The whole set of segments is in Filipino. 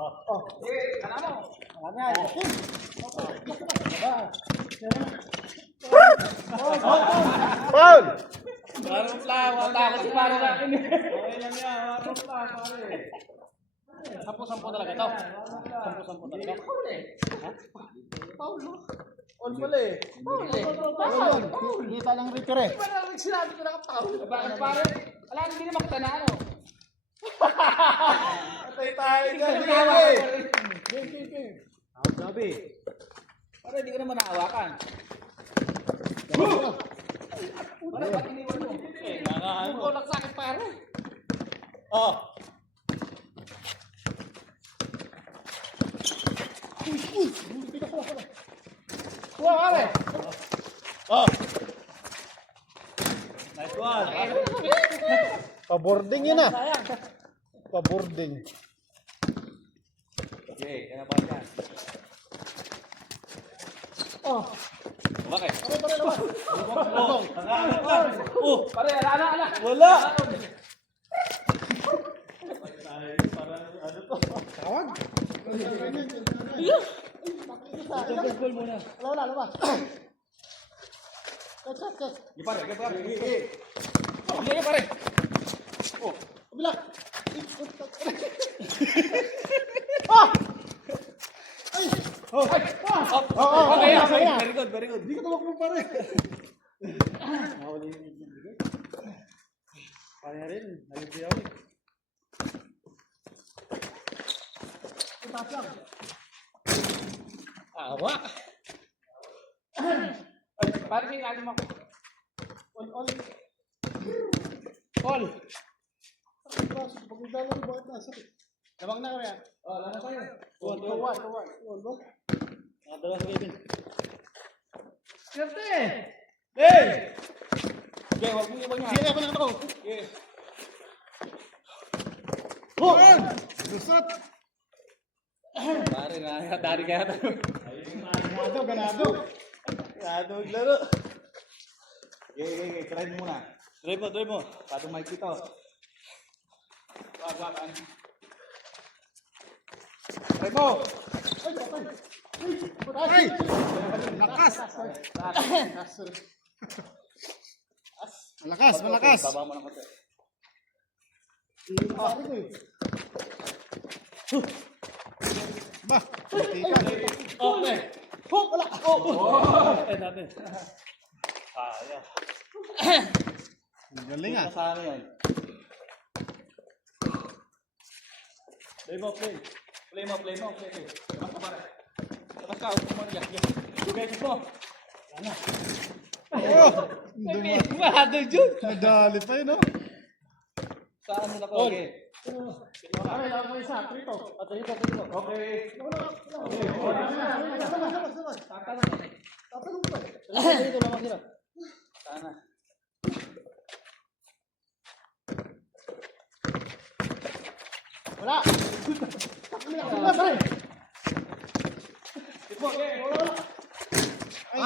Paul! Marunong lang, matakot si pare natin. Okay lang yan, marunong lang pare. 10-10 talaga ito. 10-10 talaga. Paulo. On pala eh. Paul! Kita lang rito rin. Sinabi ko na ka Paulo. Bakit pare? Wala, hindi naman kita na ano. Patay tayo dyan. Sabi. Pare, hindi ka naman nakahawakan. Pare, ba't iniwan mo? Nakaano. Tulak sa akin pare. Oh. Kuha pare. Oh. Nice one. Pa-boarding yun ah. Pa-boarding. Okay, kaya pa yan. Oh. Bakit? Pare naman. Oh, pare, ala. Wala. Tawag. Goal muna. Wala. Cut. Di pare. Iya, pare. Oh, Bila. Ah! Ay! oh. Oh, Okay, saya. very good. Hindi ka tumakbo pare. Pare rin, nalibre ako. Awa. Ay, pare may alim ako. All. Pagdalo mo bakit nasa? Labang na kami ah. Oh, lana tayo. Tuwan ba? Dalawa sa Kevin. Siyempre! Hey! Okay, wag mo iwan niya. Sige ako na ako. Okay. Oh! Lusot! Pare na, dari kaya tayo. Ganado. Ganado maglaro. Okay, try mo muna. Try mo. Patong mic dito. Wag, try mo! Ay! Lakas! Malakas! Baba mo ng konti. Pare ko eh. Ba? Tikan. Okay. Wala! Eh, natin. Yeah. Galing ah. Sa ano yan? Play mo. Labas ka pare. Labas ka, huwag mo niya. Beses mo. Ano? Oh! Mahadol dyan. Nadali pa yun oh. Saan mo na ko? Okay. Ay, ako may isa. Trito. Trito. Okay. Tatanong ko. Dito lang sila. Sana. Wala! Wala pare! Tipo, okay. Ay,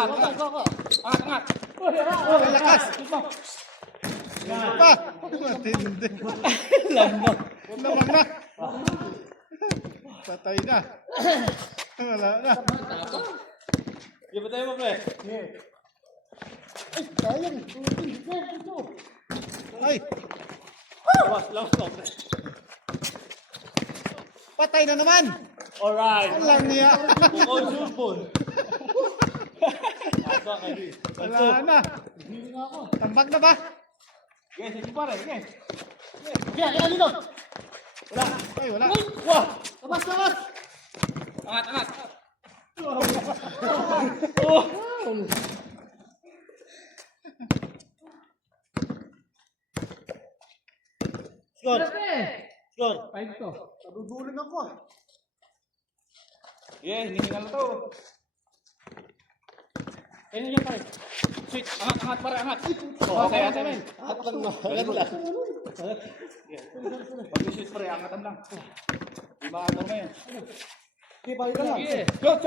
Angat. Oh, lakas! Tipo. Pa! Matindi. Lamang. Lamang na. Patay na. Wala na. Di ba tayo mo, pre? Ay, sayang. Ay, Lawas ko, pre. patay na naman. Alright. Alam niya. Bukod sulpon. Wala na. Tambak na ba? Okay, sige pare, sige. Kaya dito. Wala. Ay, wala. Wah! Labas! Angat. Oh! Score. 5 to. Naduduling ako ah. Yeah, hinihingal to. Ayun yan pare. Sweet, angat pare, angat. Oh, okay, ate men. At lang na. Pag-shoot pare, angatan lang. Di ba ano na yan? Di ba yun lang? Sige. Shot.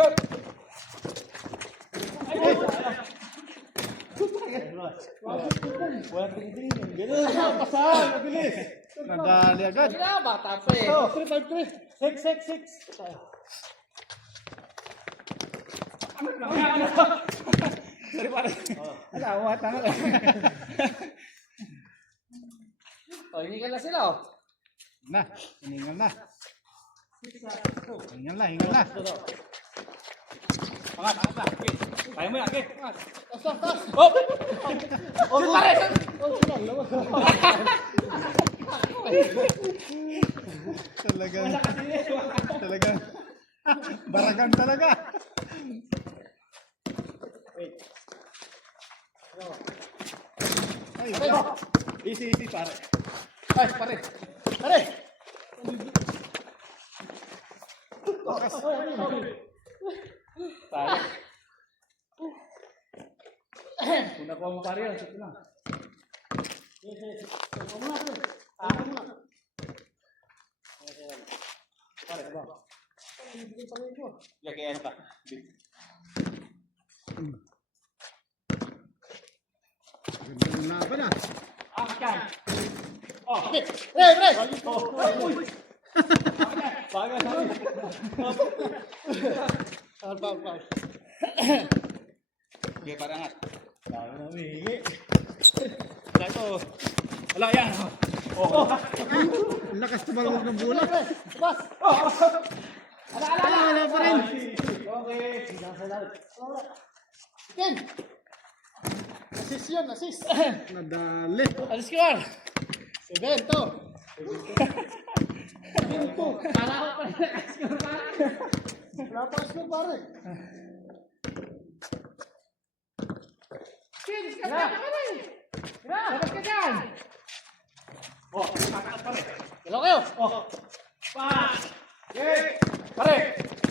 Wala tingin. Ganun, pasahan, mabilis. Nadali agad. Bata pa eh. 3-5-3. 6. Sorry pare. Ala, umata nga. Oh, hindi ka na sila oh. Na, hiningal na. Hingal na, hingal na. Angat na. Okay. Kaya mo yan, okay. Tas. Oh! Oh, pare! Talagang, talagang, baragan talaga. Ay, Easy, pare. Ay, pare. Pare. Kung nakuha mo pare yan, sige na. Pare, ba? Lagi ano ka? ganda ng laban ah. Akan. Oh, Pre! bagal na. Foul. Okay, pare angat. Dami na humihingi. Wala ito. Wala yan. Oh. Ang lakas tumalawag ng bola. Bas. Wala pa rin. Okay. Ken! Assist yun, assist. Nadali. Ano score? 7 to. Para ako pa score pa. Wala pa score pare. Kins, kaya ka rin. Labas ka dyan. Oh, kakakas pare. Hello kayo. Oh. Pa. Okay. Pare.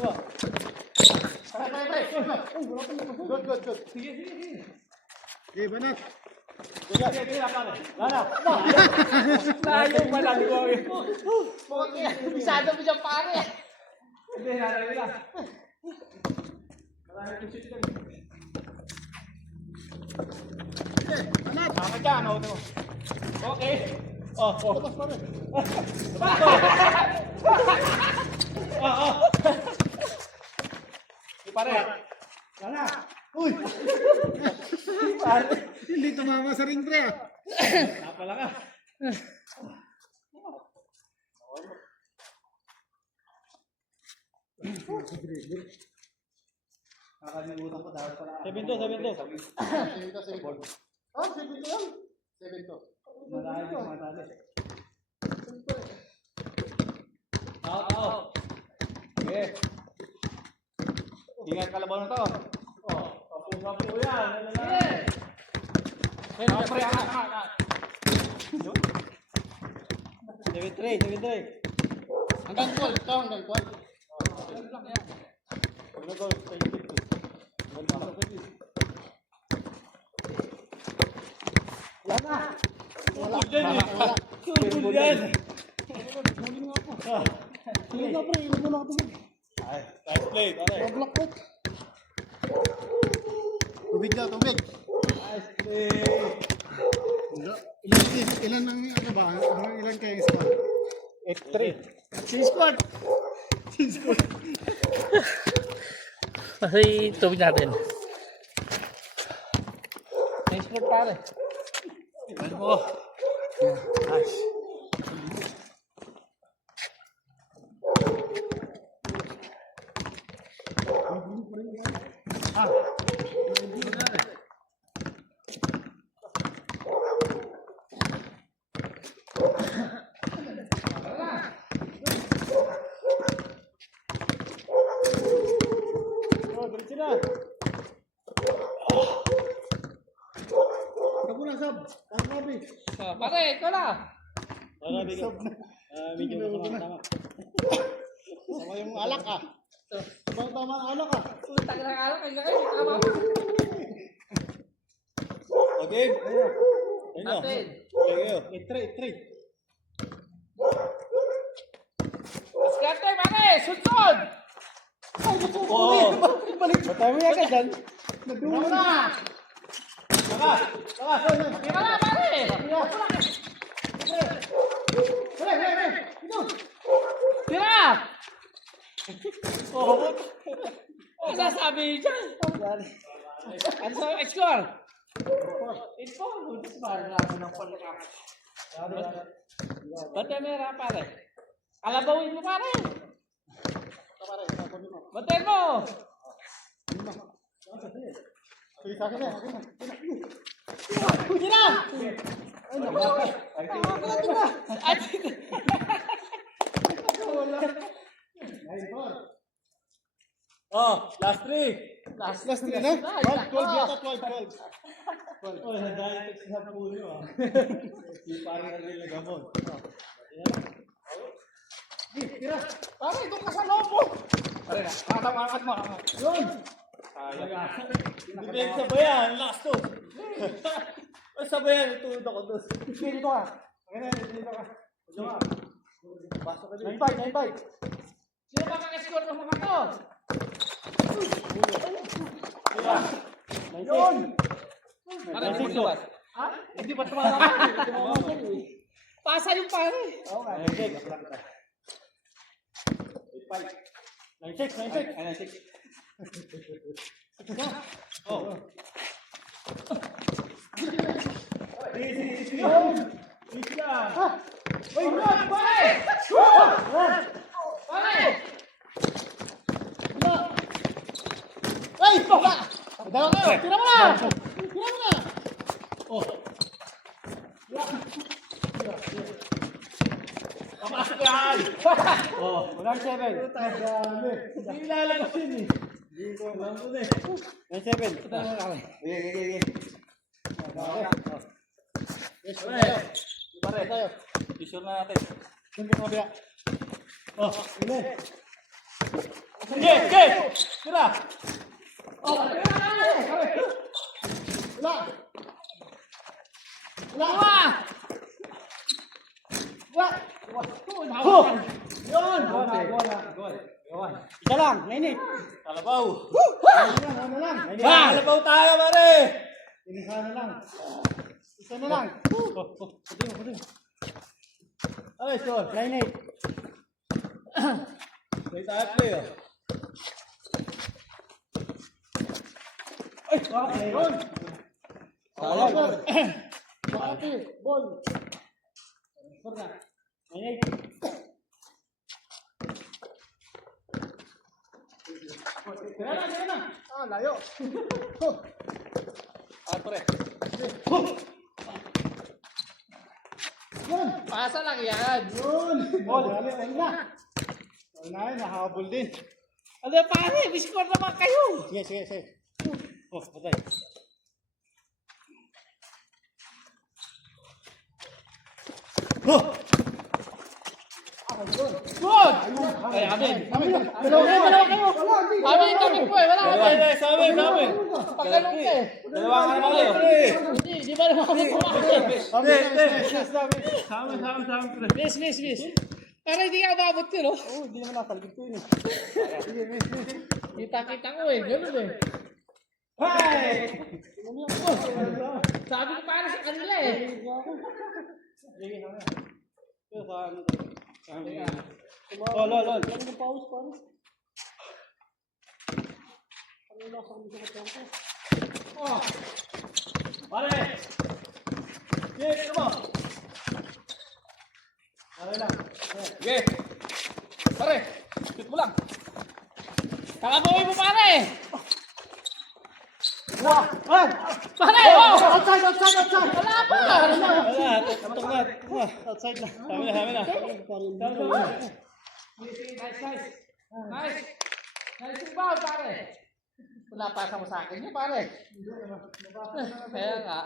Oh. Pare. Good. Sige. Okay, banat. Sige, pare. Lana. Layo pa lang ko. Bisado mo dyan pare. Hindi, nalagay lang. Marami kong shoot dyan. Banat. Tama dyan, oh. Okay. Oh. Labas pare. Oh. Pare. Wala. Uy! Hindi tumama sa ring pre ah. Napala ka. Nakalimutan ko dapat pala. 7-2. 7 to. Ah, 7 to yan. 7 to. Malayo yung mga tali. Out. Okay. Ingat kalabaw na to. Oh, papu yan. Sige. Pre, angat. 7-3. Hanggang 12 to, hanggang 12. Wala yan. Sige na pre, ilan mo na ako tumig. Nice play, pare. Block out. Tubig daw, tubig. Nice play. Ilan ang ano ba? Ilan kayo sa 8-3. Si squad. Kasi tubig natin. Nice play, pare. Ano mo? Nice. Ako na sab. Ang grabe. Pare, ikaw na. Sab na. Medyo masama. Sama yung alak ah. Tama ang alak ah. Putang na alak, ay gaya, tama mo. Okay. Natin. Trade. Diskarte, pare, sunsod. Patay mo yan agad. Tama na. Tira na, pare. Pre. Ito. Tira. Ano sasabi niyo dyan? Ano sa score? 8-4. Butis ba? Laban ng pagkakap. Ba't yan meron pare? Kalabawin mo pare. Ba't mo? Sige, sa akin na. Hindi na! At Oh, last 3. Last na na. 12 yata, 12. Oh, nagdahil sa puno ah. Yung parang nagdahil na gamot. Tira. Pare, doon ka sa lobo. pare na, angkat mo. Yun. Hindi ba sabayan? Last 2. Ay, sabayan. Itulad ako doon. Dito ka. Dito ka. Pasok ka dito. 9-5. Sino ba kaka-score ng mga to? Yun. Pare, bukas. Ha? Hindi ba tumalaman? Pasa yung pare. Oo nga. 9-6. Oh. Easy. Easy lang. Uy, Rod, pare! Pare! Ay! Dalawa kayo. Tira mo na! Oh. Papasok yan! Oh. 1-7. Dami. Hindi lalabas yun eh. Dito, alam ko na eh. 9-7. Okay. Yes, Pare, tayo. isure na natin. Doon ka kabila. Oh. Ile. Okay. Tira! Wala. Yun! Isa lang, 9-8. Kalabaw! Ano lang? Kalabaw tayo, pare! Isa na lang. Isa na lang. Ano yung score? 9-8. May tayo play oh. Okay. Yun. Sayang. Bakit? Ball. Score na. 9-8. Tira na. Ah, layo. Pare. Yun. Pasa lang yan. Yun. Ball. Dali, on na. On na yun, nakahabol din. Ano pare? May score naman kayo. Sige. Oh, patay. Good! Ay, amin. Dalawa kayo. Kami po eh. Wala kami. Sa amin. Pagkalong ka eh. Dalawa ka naman kayo. Di ba naman kami kumakasya? Sa amin. Miss. Para hindi ka ababot ko, no? Oo, hindi naman nakalagid ko yun. Kita ko eh. Ganun eh. Hey! Sabi ko para sa kanila eh. Lol. Oh. Pare! Sige, mo. Sige. Pare, shoot mo lang. Kakabuhay mo pare. Pare, oh! Outside! Wala pa. Tutok na. Outside na. Sabi na. Nice yung ball, pare. Wala pa sa mo sa akin yun, pare. Kaya nga.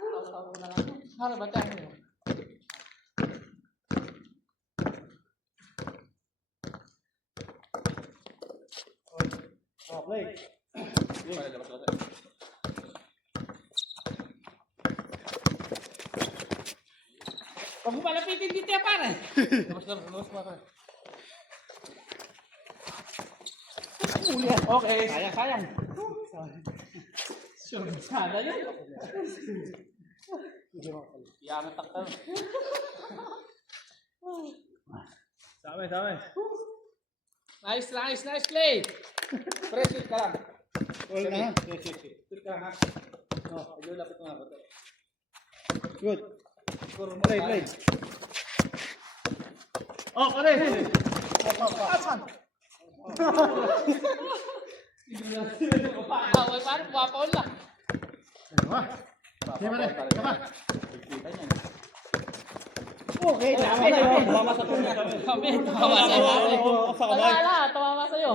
Tawa na lang. Pare, ba't yan yun? Play. Huwag mo palapitin dito yan, pare. Okay. Sayang. Sure, sana yun. Yan ang taktan. Dami, dami. Nice play. Press it ka lang. All na ha. Shoot ka lang ha. Oh, medyo lapit mo nga. Good. Siguro mo. Play. Oh, pare. Asan? Paaway pa rin, pumapaon lang. Sige pare. Kama. Okay, dami. Tumama sa puno kami. Kami, tumama sa'yo. Sa kamay. Wala, tumama sa'yo.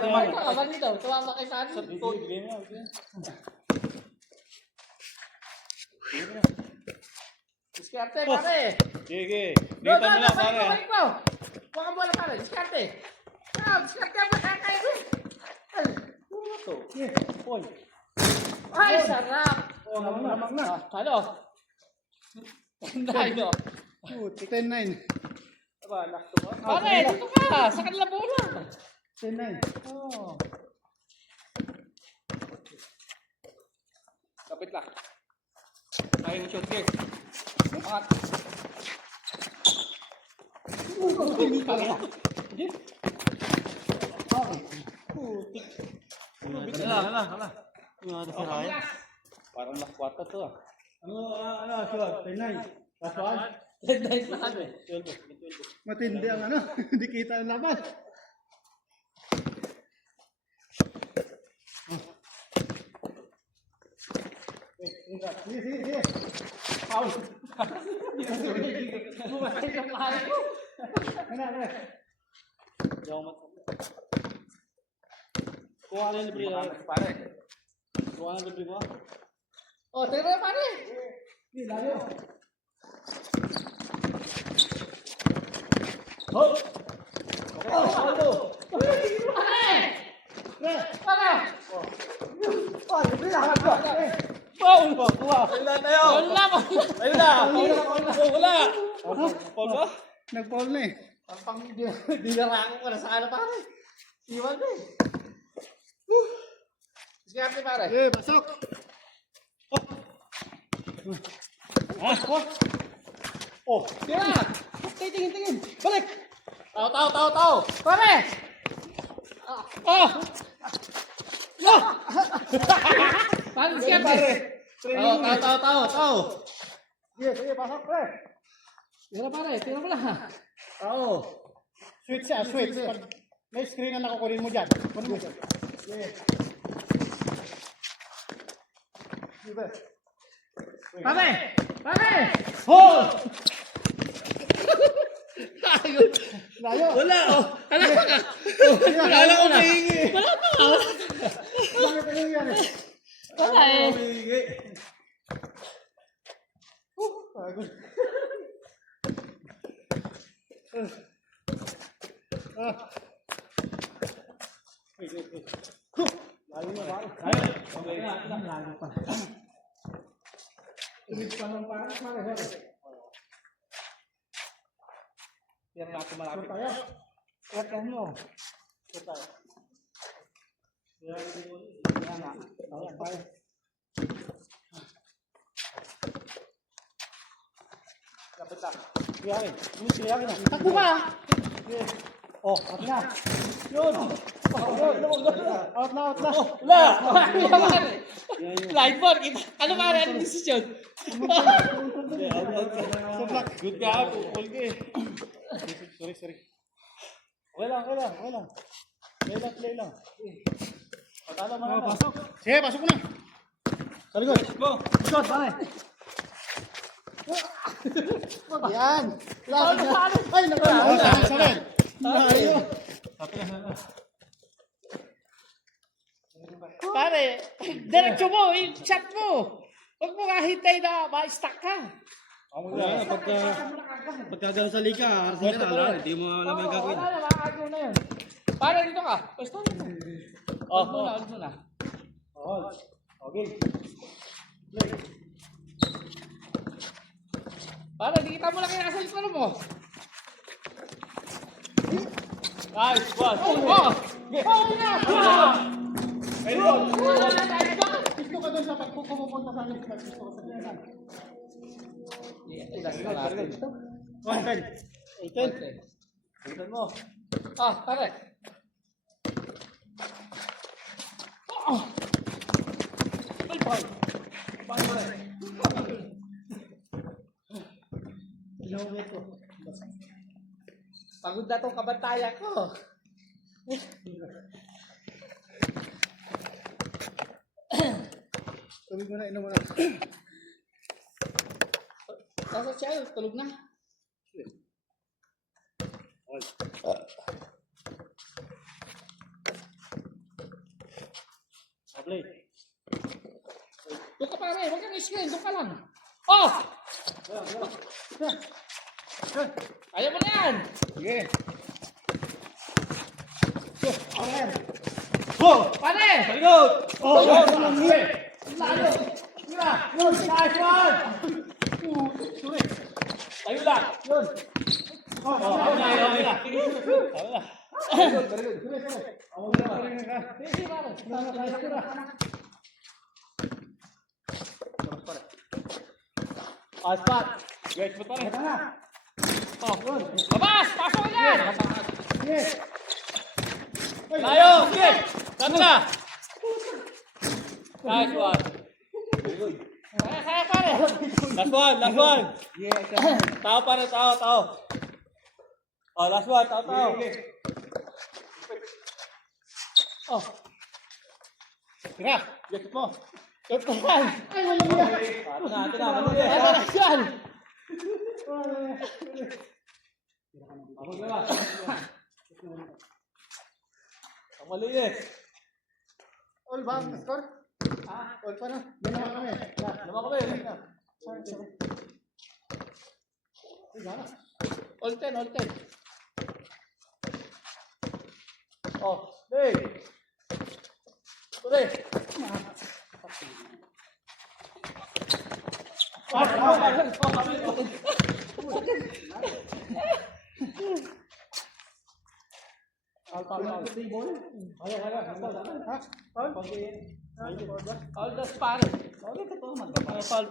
Bakit ka ba dito? Tumama kay Fanny. Diskarte, pare. Sige. Go, Dito mo lang, pare. balik mo. Huwag kang bola, pare. Diskarte. Diskarte mo sa kayo. Ay, sarap. Lamang na. Ano? Tanda yun. 10-9. Pare, dito ka. Sa kanila bola. 10-9. Oh. Kapit lang. Ayaw shoot game. Angat. Hala. Parang nakwata to ah. Ano, sure. 10-9. Last one. Nice na kami. Matindi ang ano. Hindi kita ang laban. Sige. Foul. Bumalik ang mahal ko. Ano. Kuha na yung libre ah. Pare. Kuha na yung libre mo ah. Oh, tira na pare. Sige, layo. Oh! Pare. Foul! Wala tayo! Wala mo. Ayun na! Wala! Foul ba? Nag-fall na eh. Ang pang dinarako ka na sa ano pare. Iwan na eh. Diskarte pare. Pasok. Oh! Tira. Tingin. Balik. Tao. Pare. Oh. Pare, diskarte. Tao. Sige, pasok pre. Tira pare, tira mo lang. Oo. Switch siya, switch. Pag may screen na nakukunin mo dyan. Kunin mo dyan. Sige. Sige. Pare. Oh! Layo. Wala! Wala ko mahingi! Bakit ano yan eh? Wala eh. Mahingi! Pagod. Layo na ba? Ayun! Tumis pa ng parang pare. Tira natin malapit. Tayo. Kaya mo. Tayo. Kapit lang. Kaya na. Takbo ka. Oh, at na. Yun. Out na. Wala! Live board. Ano pare? Anong desisyon? Good ka ako, pukul ka eh. Sorry. Okay lang. Play lang. Patalo mo na. Pasok. Sige, pasok mo na. Sa likod. Go! Shot, pare. Yan. Ay, nakala. Layo. Pare, diretso mo. I-chat mo. Huwag mo kahintay na ma-stack ka. Ako na, pagka gano'n sa liga, Arsenal, hindi mo alam yung gagawin. Wala na, makakago na yun. Pare, dito ka. Pwesto mo. Alis mo na. Okay. Pare, di kita mo lang kaya sa likod mo. Nice one! Oh! Ayun! Gusto ka doon sa pagpupunta sa akin. Gusto ko sa gitna. Ilas na natin ito. 110. Tignan mo. Ah, pare. Oh. Ay, pare. Pare. Pagod na tong kabantaya ko. Tubig mo na, inom mo na. Sasa siya, tulog na. Ablay. Doon ka pare, huwag kang screen, doon ka lang. Oh! Ayaw mo na yan! Sige. Pare! Sagot! Oh, Tayo lang! Yun! Aspat. Guys, ba't pare? Ito na. Oh, yun! Labas! Pasok ka yan! Sige. Tayo! Sige! Saan na? Nice one! Kaya pare! Last one! Last one! Tao pare! Tao! Oh, last one! Tao! Oh! Tira. Yes mo! Ito yan. Ay, wala niya. Ito na! Madali! yan. Ako na! Ang malinis! All ba? Score? All pa na. Yan naman kami. Naman kami! All 10! Oh! Hey! Tuloy! All das pare. Foul.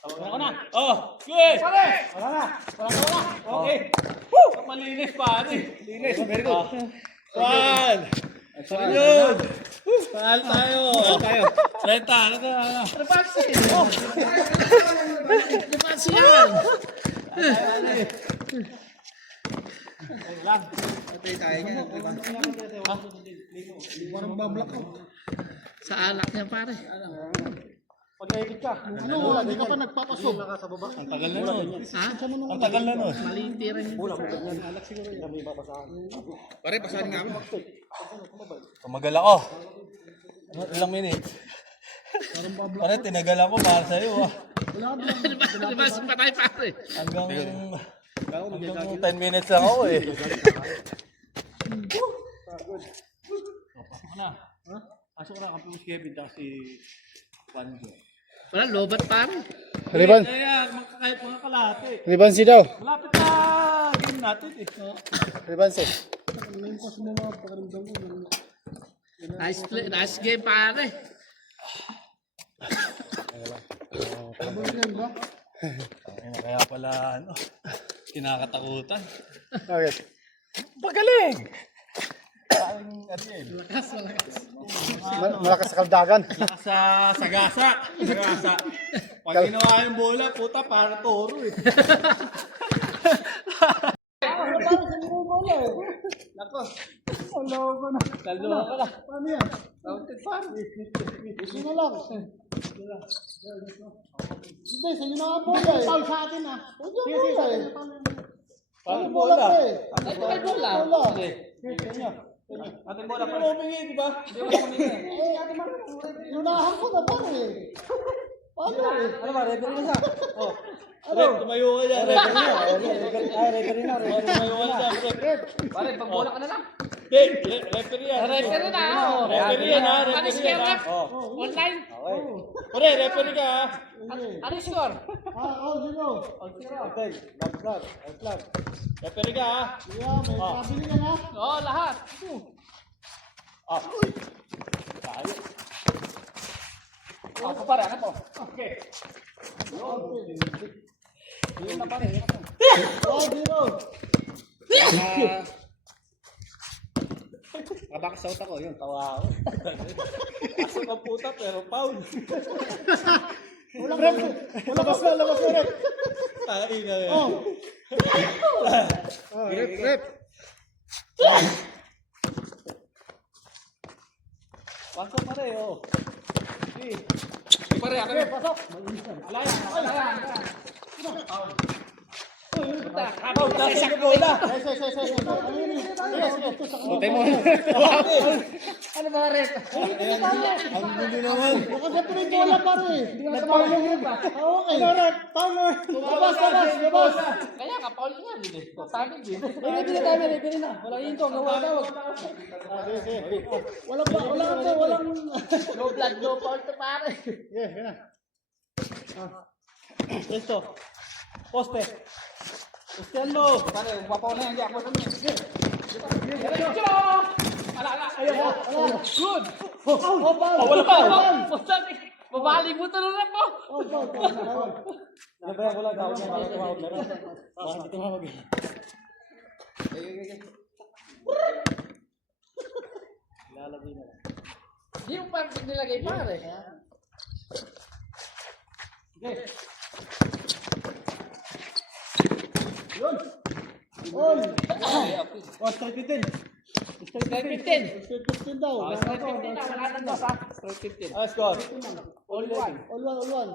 Ako na. Oh, good. Pare. Wala na. Okay. Woo! Malinis pare. Linis. Very good. One. Yun. Pahal tayo. 30. Ano na? Repansi yan. Parang bablak ko. Sa alak niya pare. Pag-edit ka. Ano? Hindi ka pa nagpapasok. Ang tagal na nun. Ha? Ang tagal na nun. Malitiran yun. Pare, pasahin nga ako. Tumagal ako. Ilang minutes? Pare, tinagal ako para sa'yo. Libas pa tayo pare. Hanggang 10 minutes lang ako eh. Pasok na kapag si Kevin si Juan. Wala, lobat pare. Riban. Kaya, kahit mga kalahati. Riban si daw. Malapit na game natin eh. Riban si. Nice play, nice game pare. Kaya pala, kinakatakutan. Okay. Pagaling! Parang Ariel. Malakas sa kaldagan. Sa sagasa. Pag ginawa yung bola, puta, para toro eh. Nako. Dalawa ko na. Paano yan? Counted fan. Gusto na lang. Hindi, sa'yo na nga bola eh. Foul sa atin ah. Sige, sige. Paano bola? Ay, bola. Ating bola pa humingi, di ba? Di ba humingi? Lunahan ko na pare. Paano eh? Ano ba, referee na siya? Oh. Rep, tumayo ka dyan. Referee na. Tumayo ka dyan, rep. Pare, pag bola ka na lang. Referee yan. Referee na. Referee yan ha. Ano score na? Oh. Online. Pare, referee ka ha. Ano score? Sino? Okay, love. Referee ka ha. Yeah, may kabili ka na. Oo, lahat. Ah. Tayo. Ako pare, ano po? Okay. Kabakas out ako, yun. Tawa ako. Pasok ang puta pero foul. Rep! Labas na, rep! Tari na yan. Rep! Pasok pa rin, oh. Sige. Pare, ako na. Pasok! Alaya. Foul, nasa yung bola. Butay mo. Ano ba, Rep? Ang gulo naman. Nakasapo na yung bola pare. Nagpaulo rin ba? Okay. Ano rep? Tama. Labas. Kaya ka, Paul nga din eh. Sabi din. Bili na. Walang hinto. Nawag. Walang. No blood, no fault to pare. Yeah, yan na. Esto. Poste. Postean mo. Pare, wapaw na yan. Di ako sa niya. Ala. Good. Wala pa. Babali mo ito na Rep po. Nabayan ko lang. Tawag niya. Bakit tumawag na rin? Bakit tumawag? Lalagay na. Di mo pa nilagay pare. Strike 15. Strike 15. daw. Strike 15 na. Wala nang dos ha. Strike 15. Ah, score. All one. All one.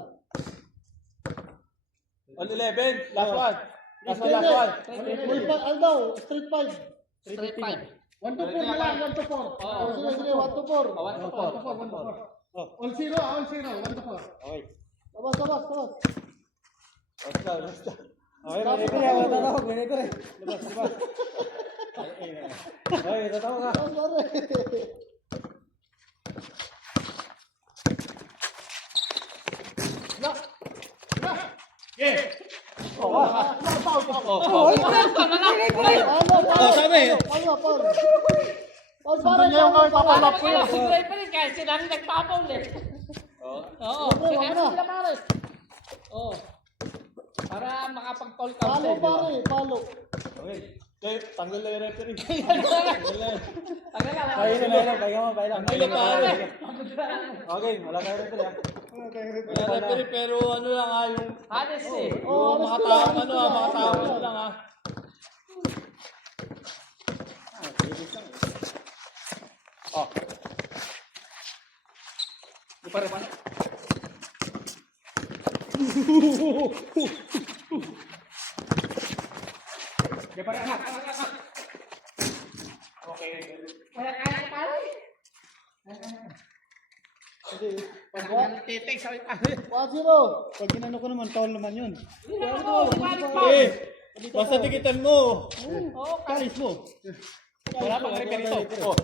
On 11. Last one. Last one. Ano daw? Street 5. Strike 5. 1 to 4 na lang, 1 to 4. Sige, 1 to 4. 1 to 4. All zero, 1 to 4. Okay. Labas. Let's go. Okay, may referee ako. Tatawag, may referee. Labas. Okay, tatawag ka. Sabi. Paul, parang yung kami papalap ko yun. Siguro pa rin kahit sila rin nagpapaul eh. Oo. Kaya sila pare. Oo. Para makapag-paul ka. Palo. Okay. Okay, tanggal na yung referee. Tagal lang. Kaya mo. Tanggal na pare. Okay, wala kayo referee. Wala referee pero ano lang yung Hanes eh. mga tao mga tao lang ha. Oh. Pare. Kaya pare. Titik sa pare. 1-0. Pag ginano ko naman, foul naman yun. Basta tikitan mo. Oo, Kalis mo. Wala pang referee to. Oh.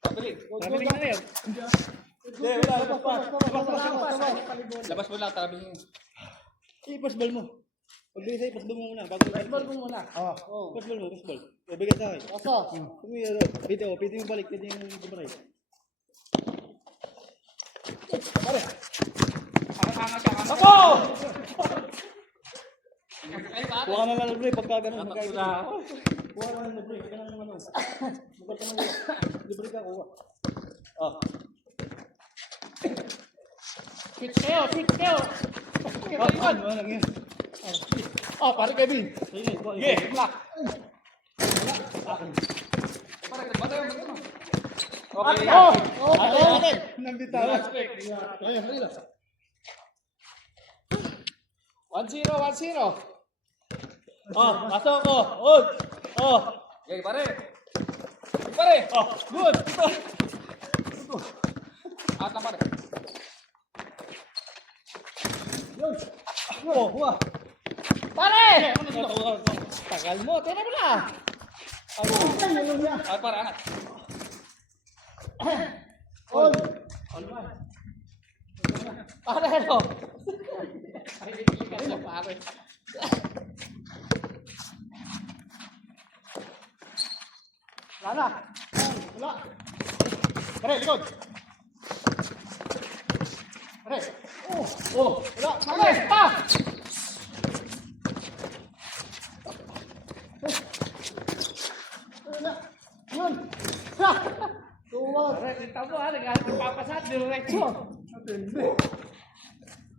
Pabili. Sabi na yan. Hindi, wala. Labas mo lang, tabi mo. Ipasbal mo. Pagbigay sa'yo, pasbal mo muna. Baseball mo muna. Pasbal mo. Bigay sa akin. Asa? Piti mo balik. Piti mo balik. Ako! Ay, pare. Buka na lang libre pagka ganun. Tatak ko na ako. Buka na lang libre. Kaya naman ano. Buka ka na libre ka. Kuha. Oh. Switch kayo. Ano lang yan? Pare Kevin. Sige. Black. Pare, bata yung magano. Okay. Atin. Nambitaw. Ayan, halila. 1-0. Oh, pasok ko. Hold. Oh. Okay, pare. Pare. Oh, good. Ata pare. Oh, wah. Pare! Tagal mo. Tira mo na. Ay, pare, angat. All. Pare, ano? Ay, ikat siya, pare. Wala. Pare, likod. Pare. Pare, pa! yun. Ha! Tuwa. Pare, kita mo ha, nagpapasad, diretso.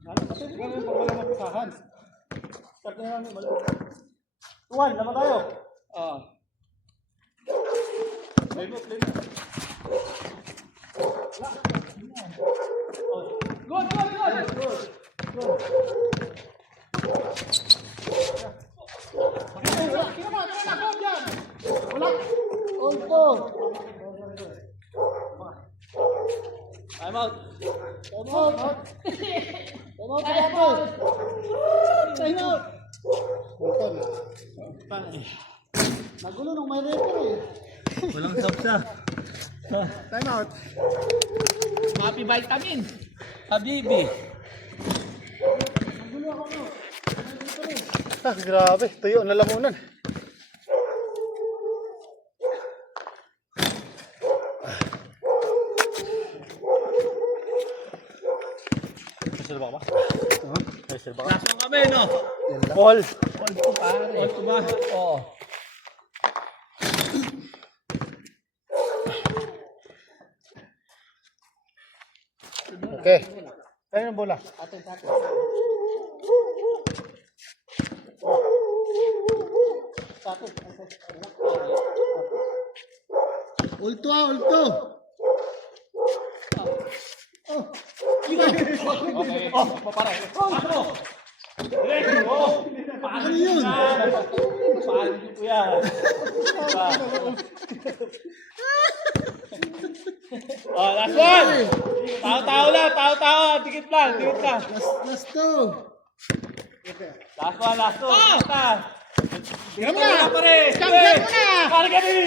Ano kasi ganun pag wala mapisahan. Start na namin. Tuwan, naman tayo. Oh. Play mo, play mo. Good, good, good. Wala. Ulto. Time out. Time out. Time out. Ulton. Nagulo nung may referee. Walang sabsa. Time out. Happy vitamin. Habibi. Ah, grabe. Tuyo ang lalamunan. Pressure ba ka ba? Pressure ba ka? Last one kami, no? Ball. All to ba? Oo. Okay. Tayo ng bola. Ulto ah, ulto. Okay. Oh, pare. Ano yun? Paano niyo po yan? Oh, last one! Tao-tao lang, tao-tao. Dikit lang, dikit lang. Last two. Last one, last two. Basta. Tingnan mo na. Pare! Champion mo na. Pare kami!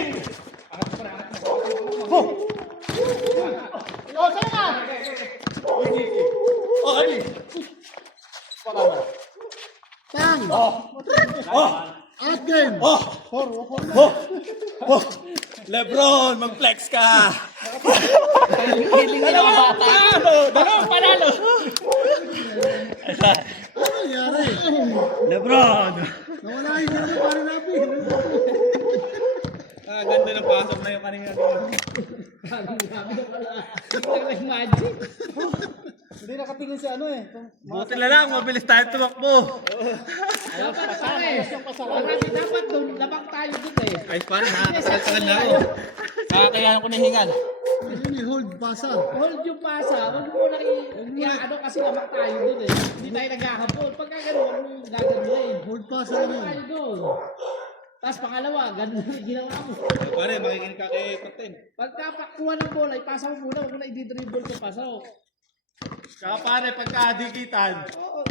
Oh, saan ka? Oh, kami! Tang. Oh! Out game. Oh! Four. Oh! Lebron, mag-flex ka! Hiling nila mga bata. Dalawang panalo. Ano nangyari? Lebron! Nawala yung ano para natin. Ah, ganda ng pasok na yung kanina. Magic. Hindi nakatingin si ano eh. Buti na lang, mabilis tayo tumakbo. Dapat pare. Marami dapat doon. Labang tayo doon eh. Ay, paano ha? Tagal na ako. Kakayanan ko na hingal. Ayun eh, hold pasa. Hold yung pasa. Huwag mo lang ano kasi labang tayo doon eh. Hindi tayo naghahabol. Pagka gano'n, huwag mo gagawin. Hold pasa Labang na tayo yun. doon. Tapos pangalawa, ganun yung ginawa mo. Pare, makikinig ka kay Captain. Pagka pakuha ng bola, ipasa mo muna. Huwag mo na i-dribble ko pasok. Kaya pare, pagka-dikitan, Oo.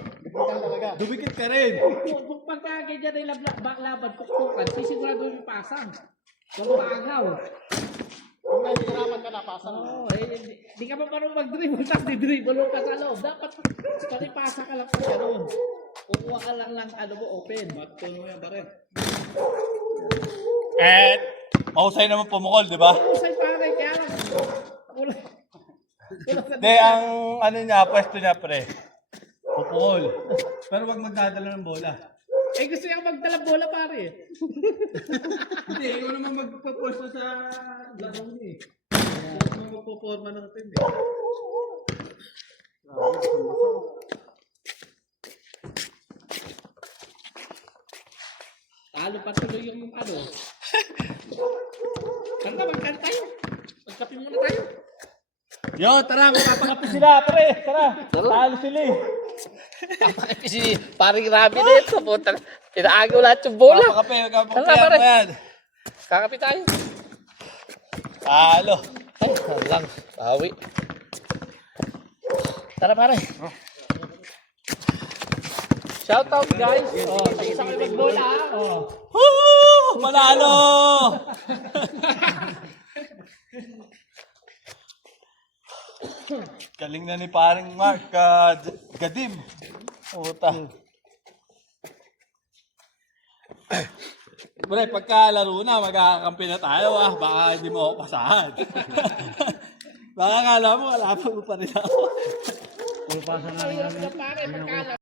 dumikit ka rin. Kung pagka ganyan ay laban, tuktukan, sisigurado yung pasang. Huwag maagaw. Kung nahihirapan ka na, pasa na. Oo, di ka pa parang mag-dribble, tapos di-dribble mo ka sa loob. Dapat, pasa ka lang pa gano'n. Kukuha ka lang ano mo, open. Matutunan mo yan, pare. Mahusay naman pumukol, di ba? Usay pare, kaya lang. Kulang sa Hindi, ang ano niya, pwesto niya, pre. Pupukol. Pero wag magdadala ng bola. Eh gusto niya magdala bola pare. Hindi, ikaw naman magpapwesto sa laro niya eh. Ikaw naman magpuporma ng team eh. Talo pa tuloy yung ano. Magkanta tayo. Magkape muna tayo. Yo, tara, magpapakapi sila, pre. Tara, talo sila eh. Kapakape si paring Rabi na ito. Inaagaw lahat yung bola. Magpapakapi, magpapakapi Tara, pare. mo yan. Kakape tayo. Talo. Ay, lang. Bawi. Tara pare. Shout out guys. Oh, isa kayo magbola ha. Oh. Woo! Manalo! Galing na ni paring Mark Gadim. Puta. Pre, pagka laro na, magkakakampi na tayo ah. Baka hindi mo ako pasahan. Baka kala mo, kalaban mo pa rin ako. Ayun na pare, pagkala.